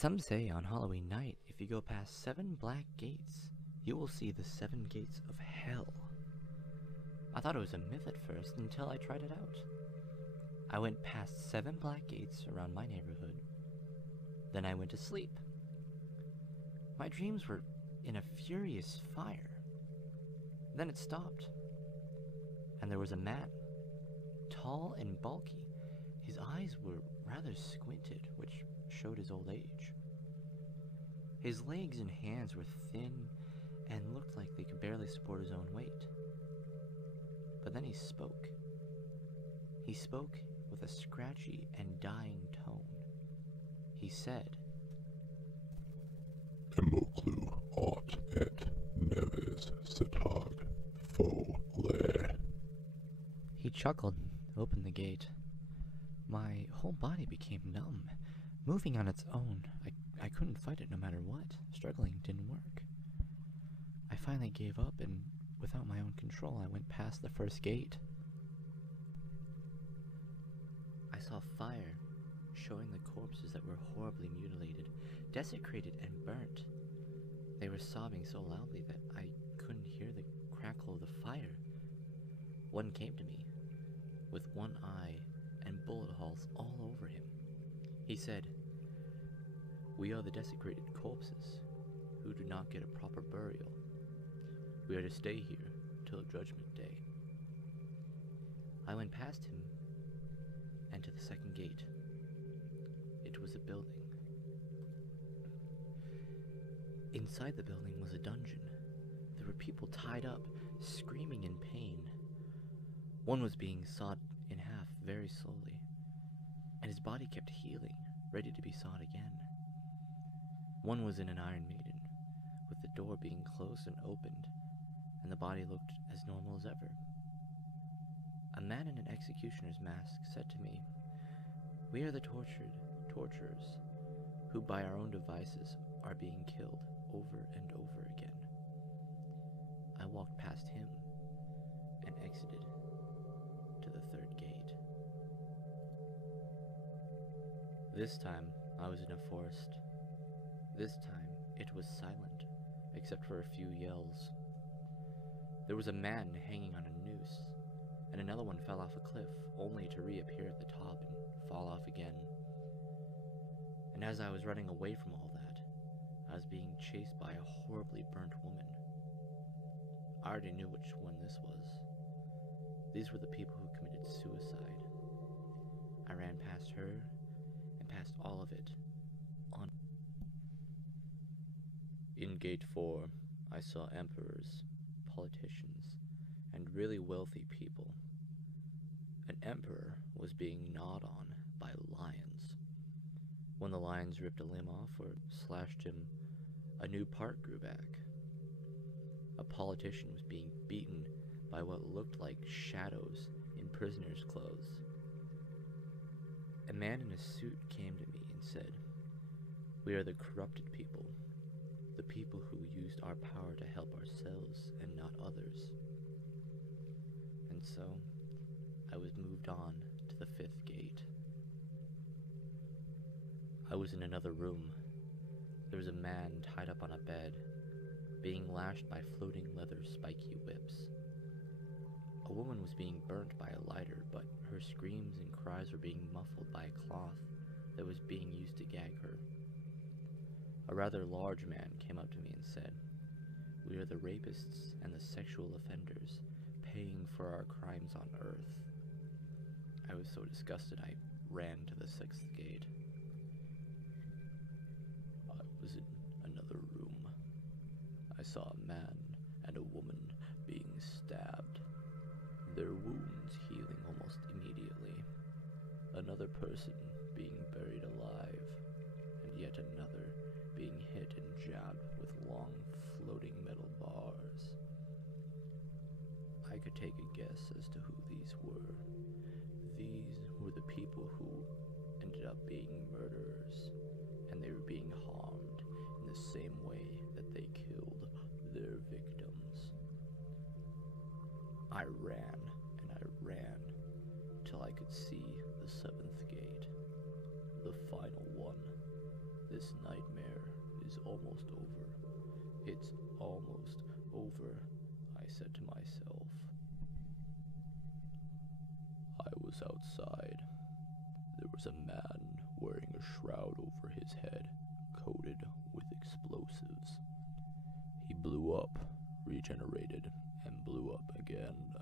Some say on Halloween night, if you go past 7 black gates, you will see the 7 gates of hell. I thought it was a myth at first until I tried it out. I went past 7 black gates around my neighborhood. Then I went to sleep. My dreams were in a furious fire. Then it stopped. And there was a man, tall and bulky. His eyes were rather squinted, which showed his old age. His legs and hands were thin and looked like they could barely support his own weight. But then he spoke. He spoke with a scratchy and dying tone. He said, Emoclu aut et neves setag fo le. He chuckled, opened the gate. My whole body became numb, moving on its own. I couldn't fight it no matter what. Struggling didn't work. I finally gave up, and without my own control, I went past the first gate. I saw fire, showing the corpses that were horribly mutilated, desecrated, and burnt. They were sobbing so loudly that I couldn't hear the crackle of the fire. One came to me, with one eye and bullet holes all over him. He said, "We are the desecrated corpses, who do not get a proper burial. We are to stay here till Judgment Day." I went past him and to the second gate. It was a building. Inside the building was a dungeon. There were people tied up, screaming in pain. One was being sawed in half very slowly, and his body kept healing, ready to be sawed again. One was in an Iron Maiden, with the door being closed and opened, and the body looked as normal as ever. A man in an executioner's mask said to me, "We are the torturers, who by our own devices are being killed over and over again." I walked past him and exited to the third gate. This time, I was in a forest. This time, it was silent, except for a few yells. There was a man hanging on a noose, and another one fell off a cliff, only to reappear at the top and fall off again. And as I was running away from all that, I was being chased by a horribly burnt woman. I already knew which one this was. These were the people who committed suicide. I ran past her, and past all of it, on. In Gate 4, I saw emperors, politicians, and really wealthy people. An emperor was being gnawed on by lions. When the lions ripped a limb off or slashed him, a new part grew back. A politician was being beaten by what looked like shadows in prisoners' clothes. A man in a suit came to me and said, "We are the corrupted people, the people who used our power to help ourselves and not others." And so, I was moved on to the 5th gate. I was in another room. There was a man tied up on a bed, being lashed by floating leather spiky whips. A woman was being burnt by a lighter, but her screams and cries were being muffled by a cloth that was being used to gag her. A rather large man came up to me and said, "We are the rapists and the sexual offenders, paying for our crimes on Earth." I was so disgusted I ran to the 6th gate. I was in another room. I saw a man and a woman being stabbed, their wounds healing almost immediately. Another person being buried alive, and yet another being hit and jabbed with long floating metal bars. I could take a guess as to who these were. These were the people who ended up being almost over. It's almost over, I said to myself. I was outside. There was a man wearing a shroud over his head, coated with explosives. He blew up, regenerated, and blew up again.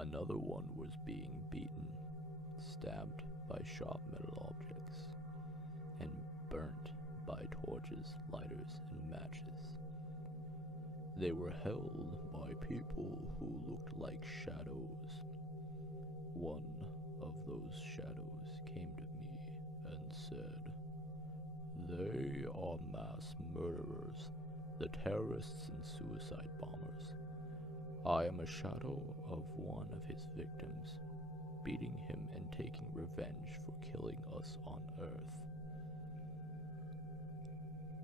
Another one was being beaten, stabbed by sharp metal objects, and burnt by torches, lighters, and matches. They were held by people who looked like shadows. One of those shadows came to me and said, "They are mass murderers, the terrorists and suicide bombers. I am a shadow of one of his victims, beating him and taking revenge for killing us on Earth."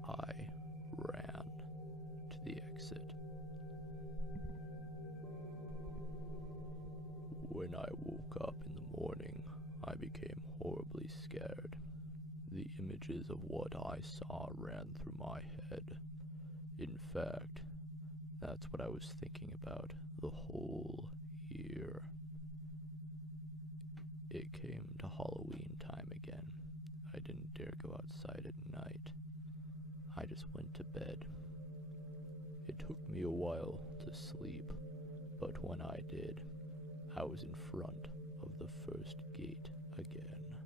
I ran to the exit. When I woke up in the morning, I became horribly scared. The images of what I saw ran through my head. In fact, that's what I was thinking about the whole year. It came to Halloween time again. I didn't dare go outside at night. I just went to bed. It took me a while to sleep, but when I did, I was in front of the first gate again.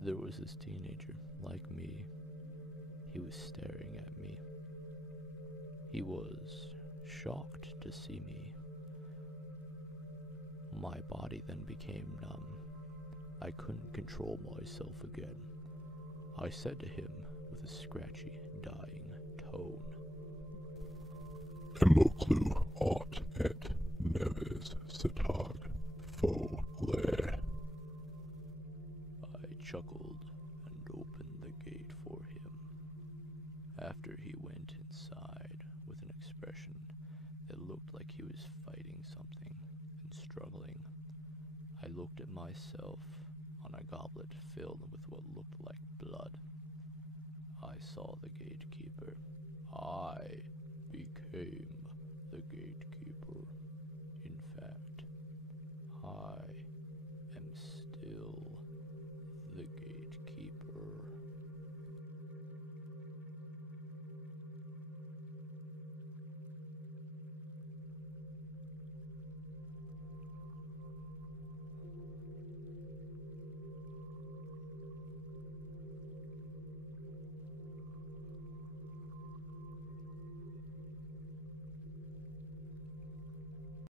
There was this teenager, like me. He was staring at me. He was shocked to see me. My body then became numb. I couldn't control myself again. I said to him with a scratchy, dying tone, Emoclu ot et neves setag fo le. I chuckled and opened the gate for him. After he went inside with an expression that looked like he was fighting something and struggling, I looked at myself on a goblet filled with what looked like blood. I saw the gatekeeper. I